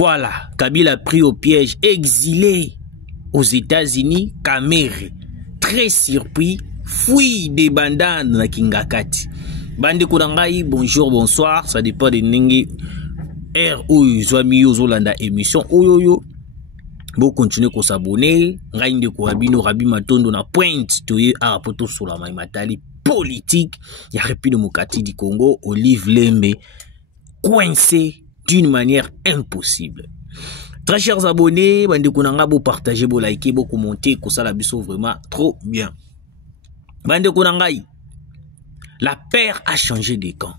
Voilà, Kabila pris au piège, exilé aux États-Unis, Kamere, très surpris, fuit des bandanes na Kingakati. Bande Kurangai, bonjour, bonsoir, ça dépend de Nengi R ou Zwami Yozolanda émission. Oyoyo, bon continuer à s'abonner, Ngaïnde Kourabino, Rabi Matondo na pointe, toye à Rapoto sur la Matali politique, ya Répi de Mokati du Congo, Olive Lembe, coincé d'une manière impossible. Très chers abonnés, bande Kunanga, vous partagez, vous likez, vous commentez, que ça la biso vraiment trop bien. Bande Kunangai, la paire a changé de camp.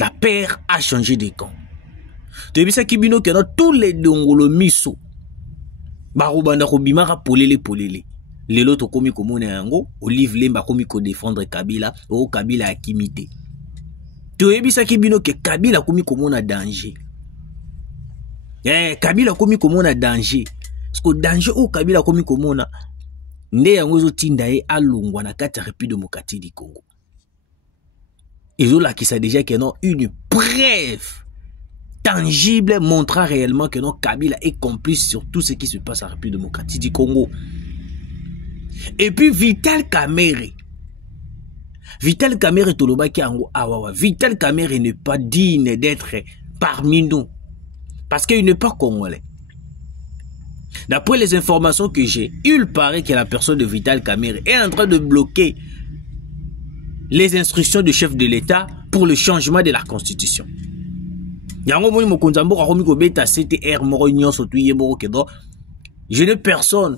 La paire a changé de camp. Tu as vu ça qui bino que dans tous les dongolo miso. Barubanda Robimara polele. Les loto komi komone yango, Olive Lemba komi ko défendre Kabila, o Kabila a kimité. Tu as vu ça qui bino que Kabila komi komona danger. Kabila komi komona danger. Parce que danger o Kabila komi komona nde yango zo tindae alungwa na kati République démocratique du Congo. Et là qui sait déjà qu'il y a une preuve tangible montrant réellement que non Kabila est complice sur tout ce qui se passe en République démocratique du Congo. Et puis Vital Kamerhe Tolobaki Ango Awawa. Vital Kamerhe n'est pas digne d'être parmi nous. Parce qu'il n'est pas congolais. D'après les informations que j'ai, il paraît que la personne de Vital Kamerhe est en train de bloquer les instructions du chef de l'État pour le changement de la Constitution. Je n'ai personne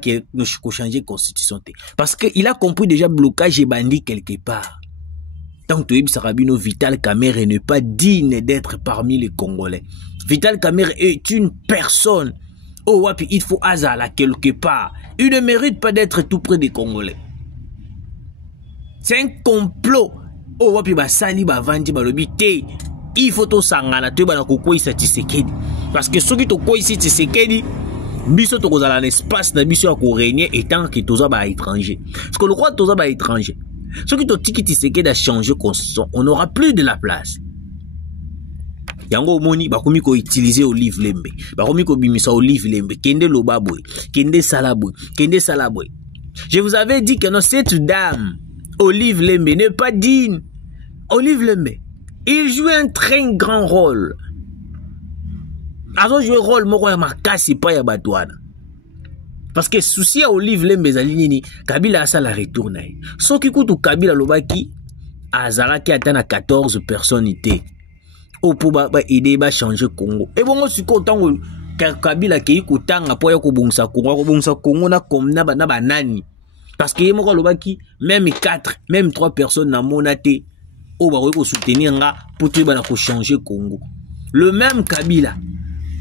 qui a changé la Constitution. Parce qu'il a compris déjà blocage et bandit quelque part. Tant que Sarabino Vital Kamerhe n'est pas digne d'être parmi les Congolais. Vital Kamerhe est une personne. Oh, wapi, il faut azala quelque part. Il ne mérite pas d'être tout près des Congolais. C'est un complot. Oh, wapi, ba sali, ba vandi, ba lobité. Il faut to sangana, te ba na kokoi sa Tshisekedi. Parce que ceux qui to koi si Tshisekedi, biso to kozala l'espace na biso ya ko régner étant que toza ba étranger. Parce que le roi toza ba étranger. Ceux qui to tiki Tshisekedi a changé constitution, on n'aura plus de la place. Yango moni bakomi ko utiliser Olive Lembe. Bakomi ko bimisa Olive Lembe. Kende lobaboy, kende salaboy, kende salaboy. Je vous avais dit que non, cette dame Olive Lembe n'est pas digne. Olive Lembe, il joue un très grand rôle. Alors jouer rôle moko ya makasi pa ya batwana. Parce que souci à Olive Lembe zalinini, Kabila a ça la retourne. So ki kutu Kabila lobaki azalaki atana 14 personnes ité. O pour ba aider ba changer Congo. Et bon si ko tango Kabila ki kutanga po ya ko bongsa Congo na comme na ba nani. Parce que moko lobaki même 4, même 3 personnes na monate o ba ko soutenir nga pour te ba na ko changer Congo. Le même Kabila,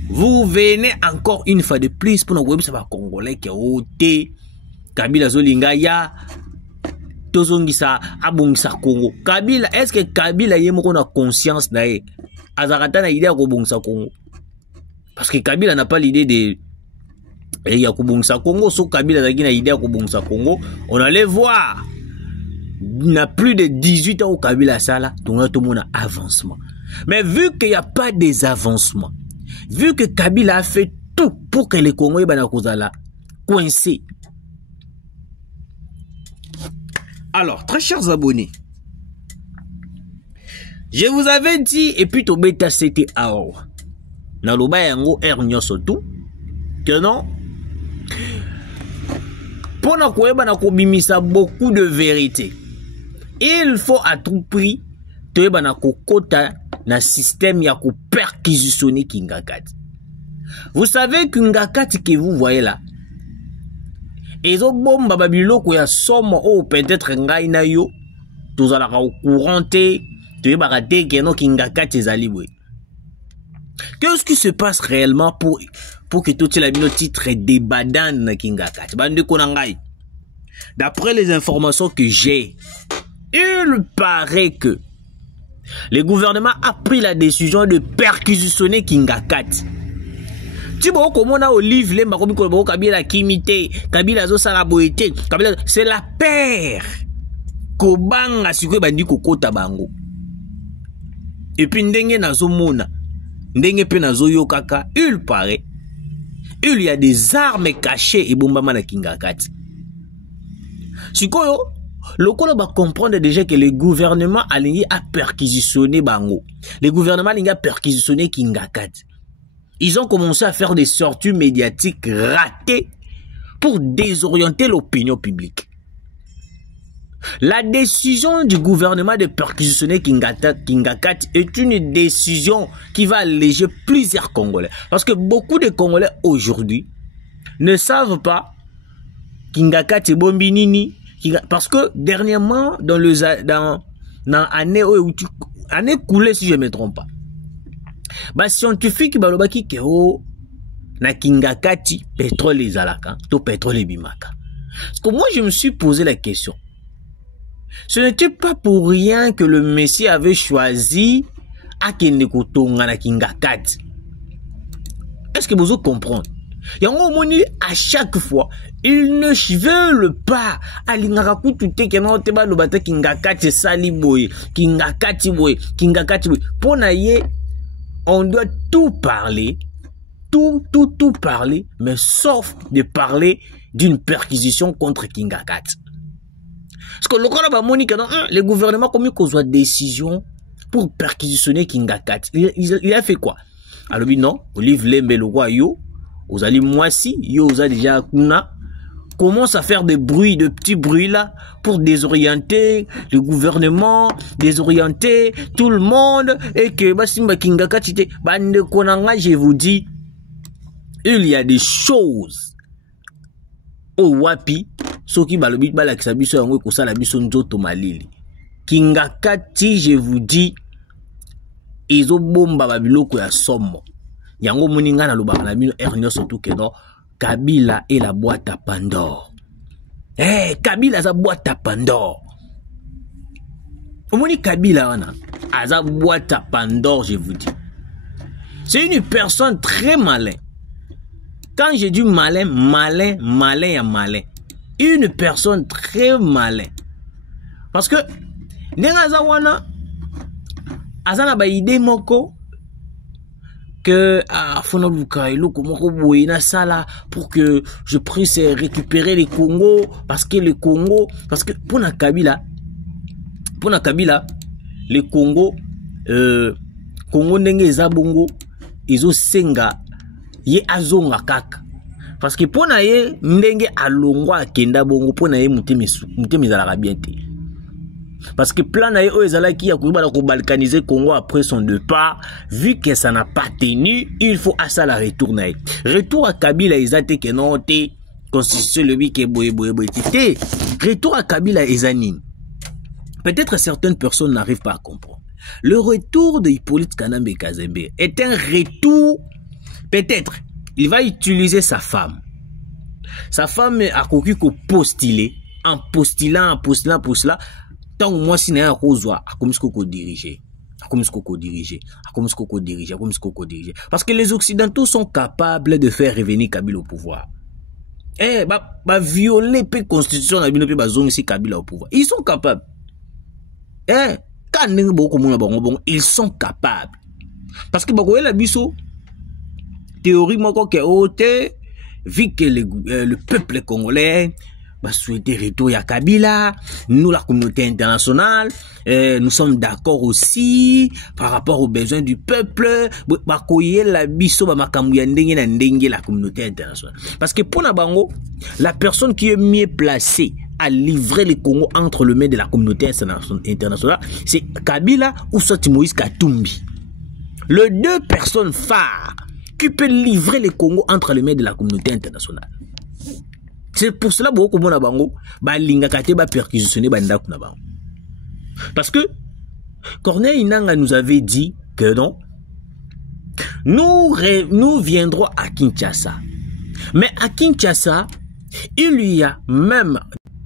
vous venez encore une fois de plus pour nous ça va Congolais qui oté Kabila zolinga ya tozongisa abongisa Congo. Kabila, est-ce que Kabila yemoko na conscience nae azakata na idée ya kobongisa Congo? Parce que Kabila n'a pas l'idée de ya kobongisa Congo. So Kabila zaki na idée ya kobongisa Congo, on allait voir. Il n'a plus de 18 ans au Kabila sala, donc tout le monde a avancement. Mais vu qu'il n'y a pas des avancements, vu que Kabila a fait tout pour que les Congolais banakozala coincés. Alors, très chers abonnés, je vous avais dit, et puis to beta c'était awa. Na loba yango nyoso tout que non. Pour na koyeba na kobimisa beaucoup de vérité. Il faut à tout prix toyeba na kokota na système ya ko perquisitionner Kingakati. Vous savez Kingakati que vous voyez là. Ezo bomba babiloko ya somo o peut-être ngai na yo tozala ka au courant te toyeba ka te que no Kingakati ezalibwe. Qu'est-ce qui se passe réellement pour que tout la bino titre débadan na Kingakati? Bande konangai. D'après les informations que j'ai, il paraît que le gouvernement a pris la décision de perquisitionner Kingakati. Tu vois comment on a Olive Lemba comme Kabila kimité, Kabila zo saraboité, Kabila c'est la paire. Kobanga sikwe bandi kokota bango. Et puis ndenge nazomona ndenge pe nazoyo kaka, il paraît, il y a des armes cachées et bombama na Kingakati. Sikoyo, le Kolo va comprendre déjà que le gouvernement a perquisitionné Bango. Le gouvernement a perquisitionné Kingakati. Ils ont commencé à faire des sorties médiatiques ratées pour désorienter l'opinion publique. La décision du gouvernement de perquisitionner Kingakati est une décision qui va alléger plusieurs Congolais. Parce que beaucoup de Congolais aujourd'hui ne savent pas Kingakati Bombinini. Parce que dernièrement, dans l'année coulée, si je ne me trompe pas, bah scientifique balobaki ke o na Kingakati pétrole ezalaka to pétrole bimaka. Parce que moi je me suis posé la question. Ce n'était pas pour rien que le Messie avait choisi akende kotonga na Kingakati. Est-ce que vous comprenez? Yango moni à chaque fois ils ne veulent pas alingaka kutute kena oteba lobata Kingakati sali boy Kingakati boy pona ye. On doit tout parler, tout parler, mais sauf de parler d'une perquisition contre Kingakati. Parce que le gouvernement a commis une décision pour perquisitionner Kingakati. Il a fait quoi? Alors non, Olive Lembe le roi yo, vous allez moisi, yo vous allez déjà kuna, commence à faire des bruits, de petits bruits là, pour désorienter le gouvernement, désorienter tout le monde, et que, Basimba Kingakati, bande konanga, je vous dis, il y a des choses, au wapi, soki balobit balakisabiso yango kosala biso nzoto malili. Kingakati, je vous dis, izo bomba babiloko ya somo. Yango moninga na lobaka na bino ernyo surtout que non, Kabila est la boîte à Pandore. Eh, Kabila est la boîte à Pandore. Omoni Kabila wana, a la boîte à Pandore, je vous dis. C'est une personne très malin. Quand je dis malin, malin. Une personne très malin. Parce que, nenga wana, azana ba idée moko, que pour que je puisse récupérer les Congo parce que pour la Kabila le Congo ndenge za bongo izo senga ye azonga kaka parce que pour na ye ndenge alongwa akenda bongo pour na ye mutemi zalaka bien te. Parce que plan na yo ezalaki ya kuba ko balkaniser Congo après son départ, vu que ça n'a pas tenu, il faut à ça la retourner. Retour à Kabila ezate que non te constitution le bi ke boye te. Retour à Kabila ezanine. Peut-être certaines personnes n'arrivent pas à comprendre. Le retour de Hippolyte Kanambe Kazembe est un retour, peut-être il va utiliser sa femme. Sa femme a cocu ko postuler en postulant tant que moi si n'a pas kozwa akomisko diriger parce que les occidentaux sont capables de faire revenir Kabila au pouvoir. Violer la constitution na bino pe bazongisi Kabila au pouvoir. Ils sont capables. Quand ils sont capables. Parce que la biso théorie moko ke ote vu que le peuple congolais souhaiter retour à Kabila, nous la communauté internationale, nous sommes d'accord aussi par rapport aux besoins du peuple, la communauté internationale. Parce que pour Nabango, la personne qui est mieux placée à livrer le Congo entre les mains de la communauté internationale, c'est Kabila ou soit Moïse Katumbi. Les deux personnes phares qui peuvent livrer le Congo entre les mains de la communauté internationale. C'est pour cela beaucoup de bango ba linga kate ba perquisitionner ba ndaku na bango. Parce que Corneille Inanga nous avait dit que non, nous viendrons à Kinshasa. Mais à Kinshasa, il y a même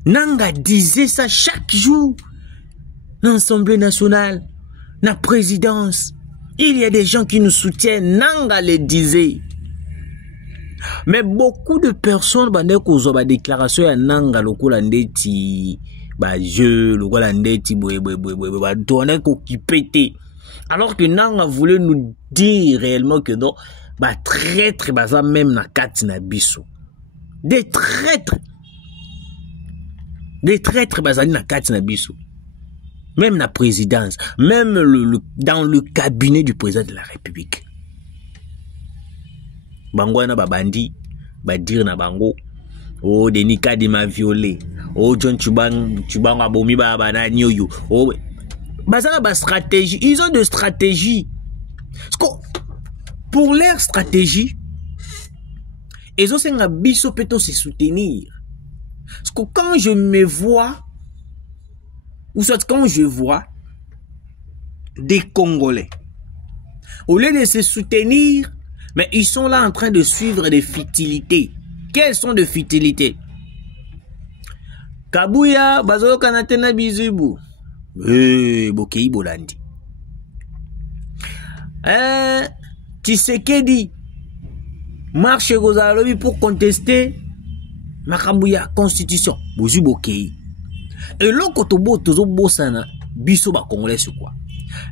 Nanga disait ça chaque jour. L'Assemblée nationale, la présidence, il y a des gens qui nous soutiennent. Nanga le disait. Mais beaucoup de personnes bande kozo ba déclaration ya nanga lokola ndeti ba jeu lokola ndeti boye ba tourner ko kipete Alors que Nanga voulait nous dire réellement que non, bah traître baza même na kati na biso. Des traîtres bazali na kati na biso. Même la présidence, même dans le cabinet du président de la République. Bango na babandi, badir na bango. Oh, Denis Kadima violé. Oh, John Chubang abomi bana nyoyo. Oh, bazana ba stratégie. Ils ont de stratégie. Pour leur stratégie, ils ont un biso peut se soutenir. Parce que quand je me vois, ou soit quand je vois des Congolais, au lieu de se soutenir, mais ils sont là en train de suivre des futilités. Quelles sont les futilités? Kabuya, Bazolo Kanatena Bizubu. Bokei Bolandi. Tshisekedi marche Gozalobi pour contester Makabuya constitution. Bozu Bokei. Et l'Okotobo Tozo Bosana, Biso ba Congolais c'est quoi?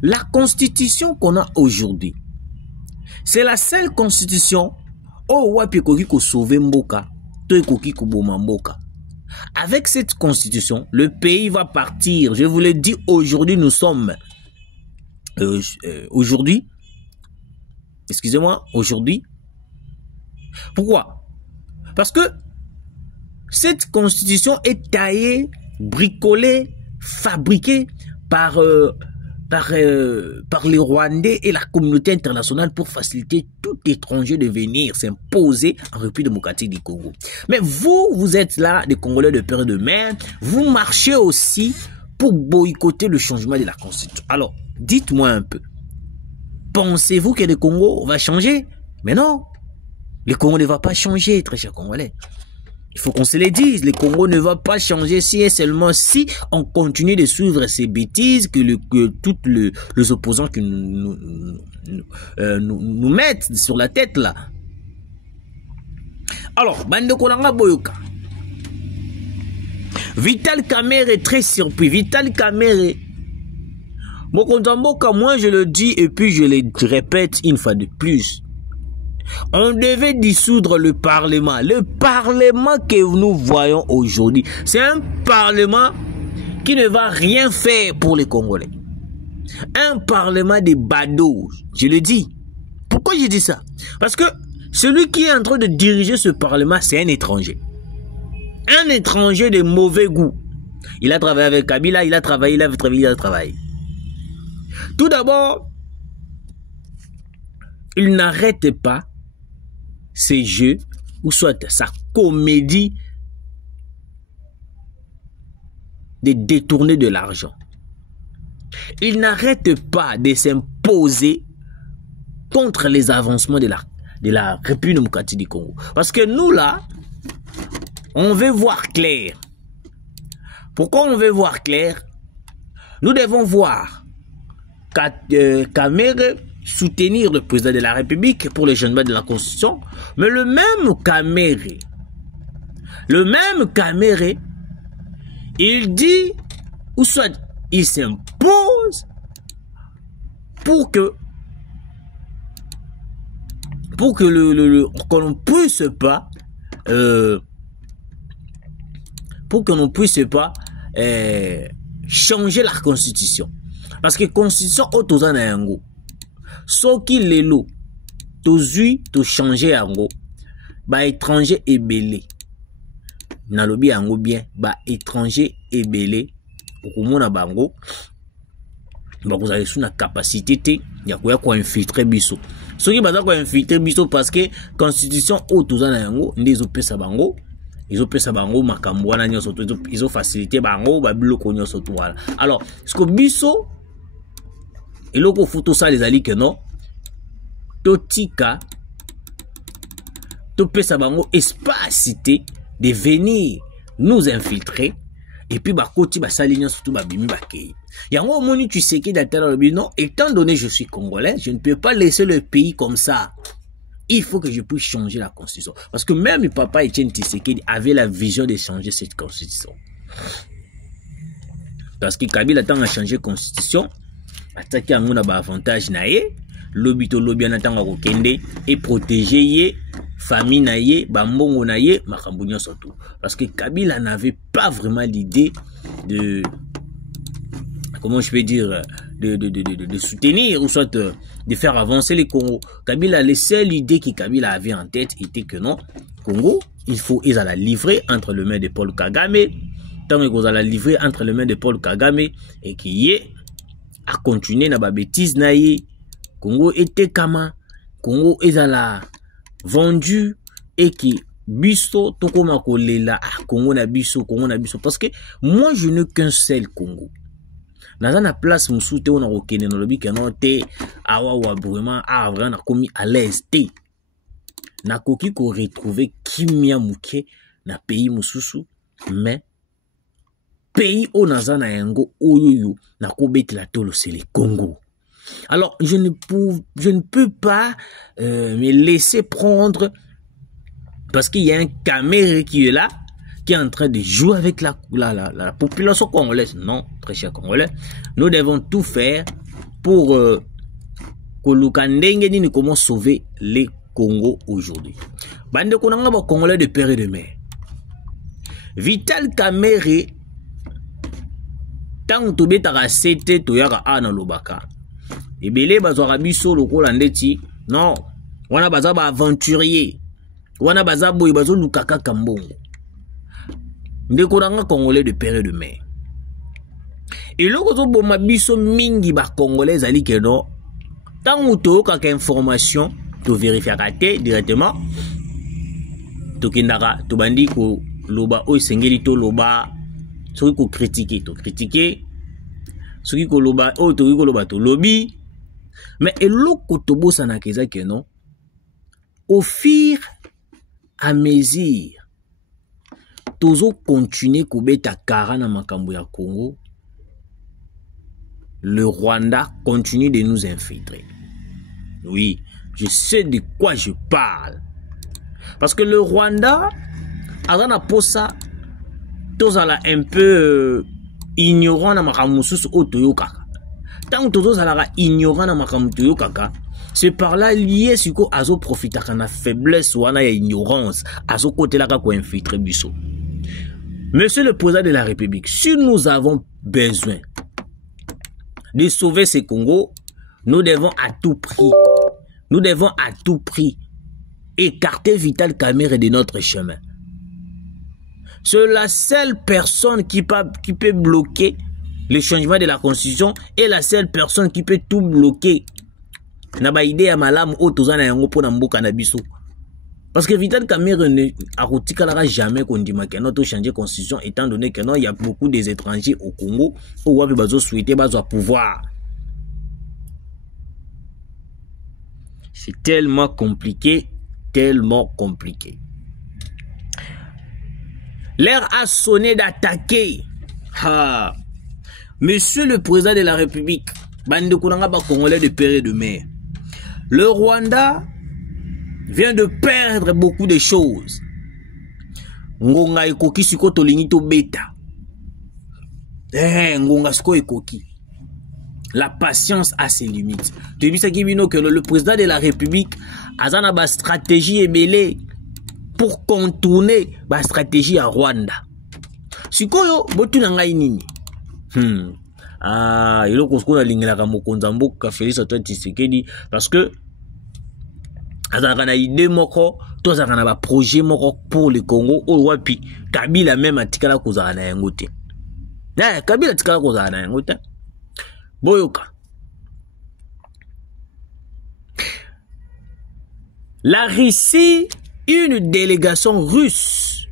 La constitution qu'on a aujourd'hui, c'est la seule constitution où wapi koki ko sauver Mboka, to koki ko boma Mboka. Avec cette constitution, le pays va partir. Je vous l'ai dit, aujourd'hui nous sommes aujourd'hui. Excusez-moi, aujourd'hui. Pourquoi? Parce que cette constitution est taillée, bricolée, fabriquée par les Rwandais et la communauté internationale pour faciliter tout étranger de venir s'imposer en République démocratique du Congo. Mais vous êtes là, des Congolais de père et de mère, vous marchez aussi pour boycotter le changement de la Constitution. Alors, dites-moi un peu, pensez-vous que le Congo va changer? Mais non, le Congo ne va pas changer, très chers Congolais. Il faut qu'on se le dise, le Congo ne va pas changer si et seulement si on continue de suivre ces bêtises que tous les opposants qui nous mettent sur la tête là. Alors, Bande Kolanga Boyoka. Vital Kamerhe est très surpris. Vital Kamerhe. Mokonzamboka, moi je le dis et puis je le répète une fois de plus. On devait dissoudre le Parlement. Le Parlement que nous voyons aujourd'hui, c'est un Parlement qui ne va rien faire pour les Congolais. Un Parlement de badauds, je le dis. Pourquoi je dis ça? Parce que celui qui est en train de diriger ce Parlement, c'est un étranger. Un étranger de mauvais goût. Il a travaillé avec Kabila, il a travaillé. Tout d'abord, il n'arrête pas ces jeux, ou soit sa comédie de détourner de l'argent. Il n'arrête pas de s'imposer contre les avancements de la République démocratique du Congo. Parce que nous là, on veut voir clair. Pourquoi on veut voir clair? Nous devons voir Kamerhe soutenir le président de la République pour le changement de la Constitution, mais le même Kamerhe, il dit, ou soit il s'impose pour que qu'on ne puisse pas changer la Constitution. Parce que la Constitution autozana yango. Soki lelo tozui to changer yango ba étranger ebele nalobi yango bien ba étranger ebele okomona bango ba kozala sous na capacité te ya ko infiltrer biso soki baza ko infiltrer biso parce que constitution autozana yango ndezo pesa bango makambo wana nyonso izo faciliter bango ba biloko nyonso to wala. Alors ce que biso et loko photo ça les alliés que non totika to pesa bango espacité de venir nous infiltrer et puis ba koti ba salignon surtout ba bimi ba kei yango moni tu sais que d'atteindre le but non étant donné je suis congolais je ne peux pas laisser le pays comme ça. Il faut que je puisse changer la constitution parce que même le papa Etienne Tshisekedi avait la vision de changer cette constitution parce que Kabila a changé la constitution. attaquer yango na ba avantage na ye lobi to lobi na tanga ko kende et protéger ye famille na ye bambongo na ye makambo nyonso tout parce que Kabila n'avait pas vraiment l'idée de comment je peux dire de soutenir ou soit de faire avancer les Congo. Kabila, la seule idée que Kabila avait en tête était que non, Congo, il faut ils la livrer entre les mains de Paul Kagame, tant qu'ils la livrer entre les mains de Paul Kagame et qui est à continuer na ba bêtise na ye. Congo était kama, Congo ils la vendu et qui biso toko makolela Congo na biso parce que moi je n'ai qu'un seul Congo. Dans la place musuté on a okene no lobi keno te awa vraiment vraiment komi à l'aise te na koki ko retrouver kimia muke na pays mususu mais pays o nazana yango oyoyo na ko betela tolo c'est le Congo. Alors je ne peux pas me laisser prendre parce qu'il y a un caméra qui est là qui est en train de jouer avec la population congolaise. Non, très cher Congolais, nous devons tout faire pour que nous comment sauver les Congo aujourd'hui. Bande konanga ba Congolais de père et de mère. Vital Kamerhe tant to betaka sete to yaka ana lobaka. Ebele bazwa biso lokola ndeti. Non, wana baza ba aventurier. Wana baza boy bazo lukaka kambongo. Ndekoranga Congolais de père et de mère. Et là, quand on a biso mingi ba Congolais ali keno, tant ou to kaka information, to vérifier directement, to kindara, to bandi ko loba o sengeli to loba, soki ko critiquer, soki ko loba o to ko loba to lobby, mais et loko to bosa na keza keno, au fur à mesure tozo continuer kubeta kara na makambo ya Congo, le Rwanda continue de nous infiltrer. Oui, je sais de quoi je parle. Parce que le Rwanda, azana posa, tozala un peu ignorant na makambo susu otoyo kaka. Tant que tozala ignorant na makambo toyo kaka, c'est par là lié ce que azo profitaka na faiblesse ou na ignorance, azo côté la ko infiltrer biso. Monsieur le président de la République, si nous avons besoin de sauver ce Congo, nous devons à tout prix écarter Vital Kamerhe de notre chemin. C'est la seule personne qui peut bloquer le changement de la constitution et la seule personne qui peut tout bloquer. Naba idée à malam otozana yango pona mboka na biso. Parce que Vital Kamerhe ne a jamais qu'on dit que notre changer constitution étant donné que non, il y a beaucoup des étrangers au Congo où on va souhaiter pouvoir. C'est tellement compliqué, tellement compliqué. L'heure a sonné d'attaquer. Monsieur le président de la République, bande kuranga ba Congolais de père et de mère. Le Rwanda vient de perdre beaucoup de choses. Ngonga ekoki siko tolingi to beta. Ngonga siko ekoki. La patience a ses limites. Tu dis ça qui vient que le président de la République a une stratégie ébélée pour contourner la stratégie à Rwanda. Sikoyo botu na ngai nini? Ilo kosko na lingela ka mokonza mboka Félix Antoine Tshisekedi parce que azaka na idée moko to azaka na ba projet moko pour le Congo o wapi Kabila même atikala kozala na yango te. Kabila atikala kozala na yango te. Boyoka. La Russie, une délégation russe,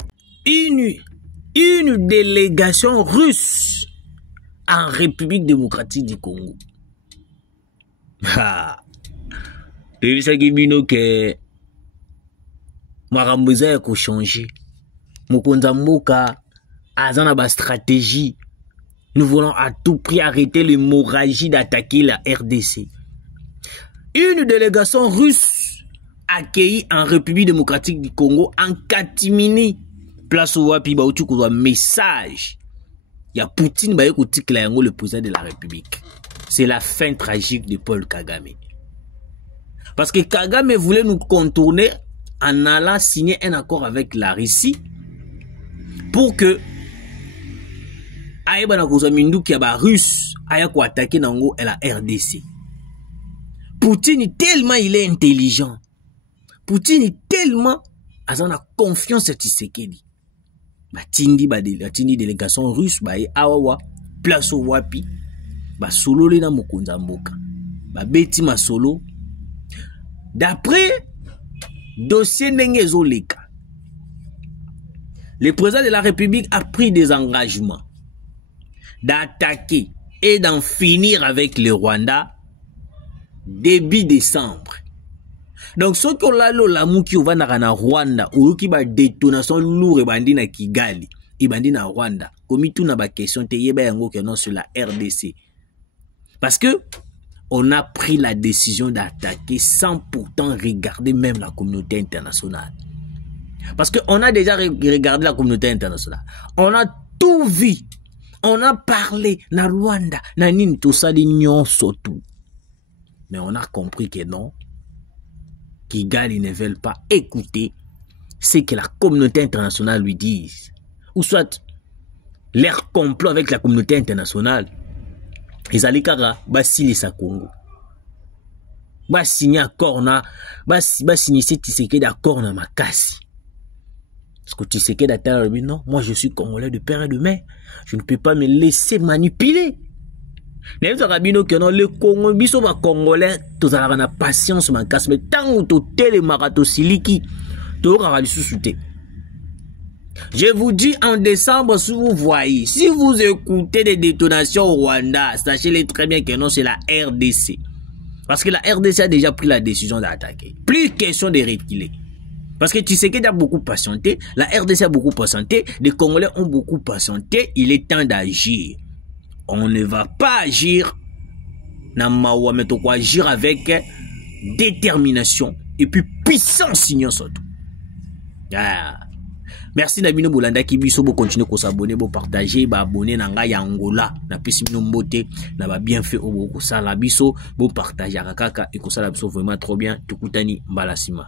une délégation russe en République démocratique du Congo. Tu sais que Maramboza a changé. Mokonza Mboka a ba stratégie. Nous voulons à tout prix arrêter l'hémorragie d'attaquer la RDC. Une délégation russe accueillie en République démocratique du Congo en catimini. Place où wapi ba utuko message. Ya Poutine ba yeko tikla yango le président de la République. c'est la fin tragique de Paul Kagame. Parce que Kagame voulait nous contourner en allant signer un accord avec la Russie pour que Aïba Nakozamindu qui a russe aya ko attaquer nango la RDC. Poutine tellement il est intelligent. Poutine tellement a confiance à Tshisekedi. Batindi délégation russe ba awawa place au wapi ba solo le na mokonza mboka. Ba beti masolo. D'après dossier Nengezoleka, le président de la République a pris des engagements d'attaquer et d'en finir avec le Rwanda début décembre. Donc, ce qu'on a la mouki va na Rwanda, ou qui va détonation lourde et bandi na Kigali, et bandi na Rwanda, comme tout na ba question te yeba yango que non sur la RDC. Parce que on a pris la décision d'attaquer sans pourtant regarder même la communauté internationale. Parce qu'on a déjà regardé la communauté internationale. On a tout vu. On a parlé na Rwanda, na nini tout ça d'union surtout. Mais on a compris que non. Kigali ne veulent pas écouter ce que la communauté internationale lui dise. Ou soit leur complot avec la communauté internationale. Les alikara basili sa Congo. Ba signer accord na ba signer Tshisekedi d'accord na makasi. Parce que Tshisekedi a dit non, moi je suis congolais de père et de mère. Je ne peux pas me laisser manipuler. Les Congo biso ba congolais tous ala na patience makasi mais tant to tele marato siliki to ka lisusuté. Je vous dis en décembre, si vous voyez, si vous écoutez des détonations au Rwanda, sachez-le très bien que non, c'est la RDC. Parce que la RDC a déjà pris la décision d'attaquer. Plus question de reculer. Parce que tu sais qu'il y a beaucoup patienté, la RDC a beaucoup patienté, les Congolais ont beaucoup patienté, il est temps d'agir. On ne va pas agir, mais on va agir avec détermination et puis puissance, surtout. Ah. Merci Nabino Bolanda qui biso bo continuer ko s'abonner, bo partager, ba abonner na nga ya Angola na pesi mino mbote na ba bien fait obo ko sala biso bo partager kaka et ko sala biso vraiment trop bien tukutani mbalasima.